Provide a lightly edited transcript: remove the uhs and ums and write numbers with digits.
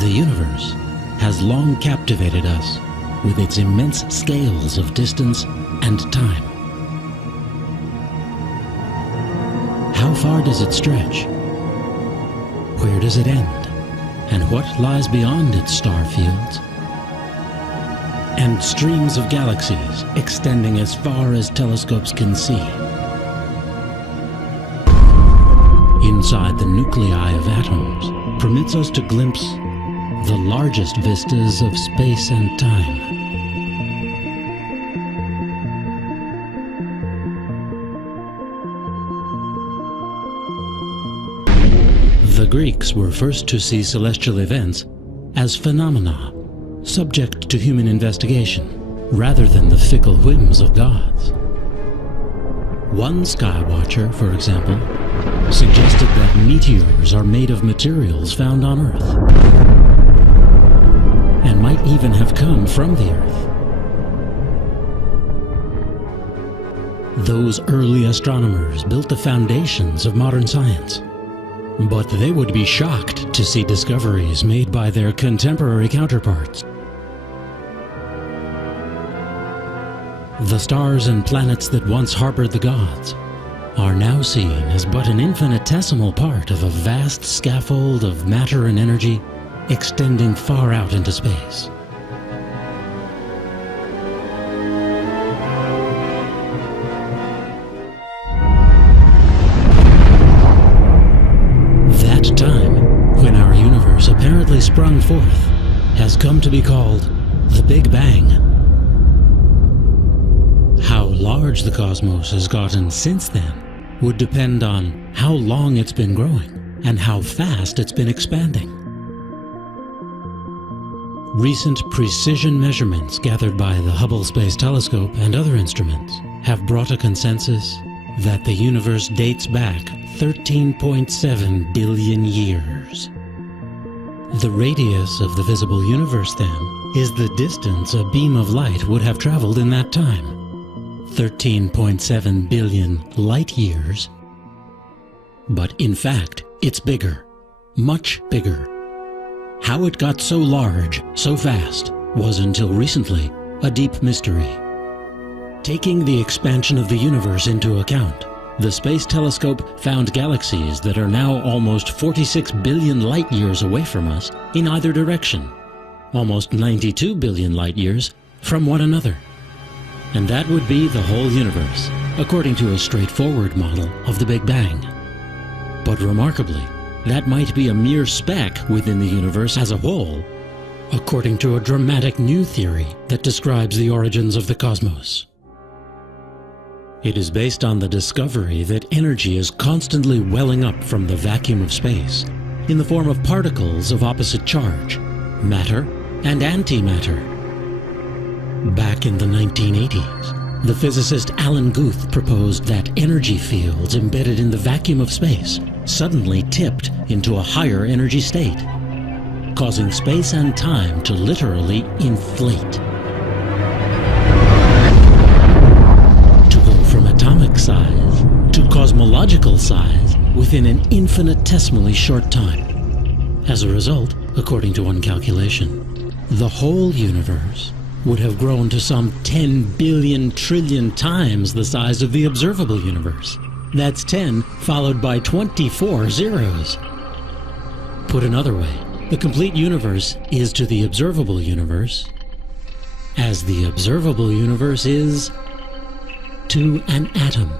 The universe has long captivated us with its immense scales of distance and time. How far does it stretch? Where does it end? And what lies beyond its star fields? And streams of galaxies extending as far as telescopes can see. Inside the nuclei of atoms permits us to glimpse the largest vistas of space and time. The Greeks were first to see celestial events as phenomena, subject to human investigation, rather than the fickle whims of gods. One sky watcher, for example, suggested that meteors are made of materials found on Earth, and might even have come from the Earth. Those early astronomers built the foundations of modern science, but they would be shocked to see discoveries made by their contemporary counterparts. The stars and planets that once harbored the gods are now seen as but an infinitesimal part of a vast scaffold of matter and energy extending far out into space. That time, when our universe apparently sprung forth, has come to be called the Big Bang. How large the cosmos has gotten since then would depend on how long it's been growing and how fast it's been expanding. Recent precision measurements gathered by the Hubble Space Telescope and other instruments have brought a consensus that the universe dates back 13.7 billion years. The radius of the visible universe, then, is the distance a beam of light would have traveled in that time. 13.7 billion light years. But in fact, it's bigger, much bigger. How it got so large, so fast, was until recently a deep mystery. Taking the expansion of the universe into account, the Space Telescope found galaxies that are now almost 46 billion light years away from us in either direction, almost 92 billion light years from one another. And that would be the whole universe, according to a straightforward model of the Big Bang. But remarkably, that might be a mere speck within the universe as a whole, according to a dramatic new theory that describes the origins of the cosmos. It is based on the discovery that energy is constantly welling up from the vacuum of space in the form of particles of opposite charge, matter and antimatter. Back in the 1980s, the physicist Alan Guth proposed that energy fields embedded in the vacuum of space suddenly tipped into a higher energy state, causing space and time to literally inflate. To go from atomic size to cosmological size within an infinitesimally short time. As a result, according to one calculation, the whole universe would have grown to some 10 billion trillion times the size of the observable universe. That's 10 followed by 24 zeros. Put another way, the complete universe is to the observable universe as the observable universe is to an atom.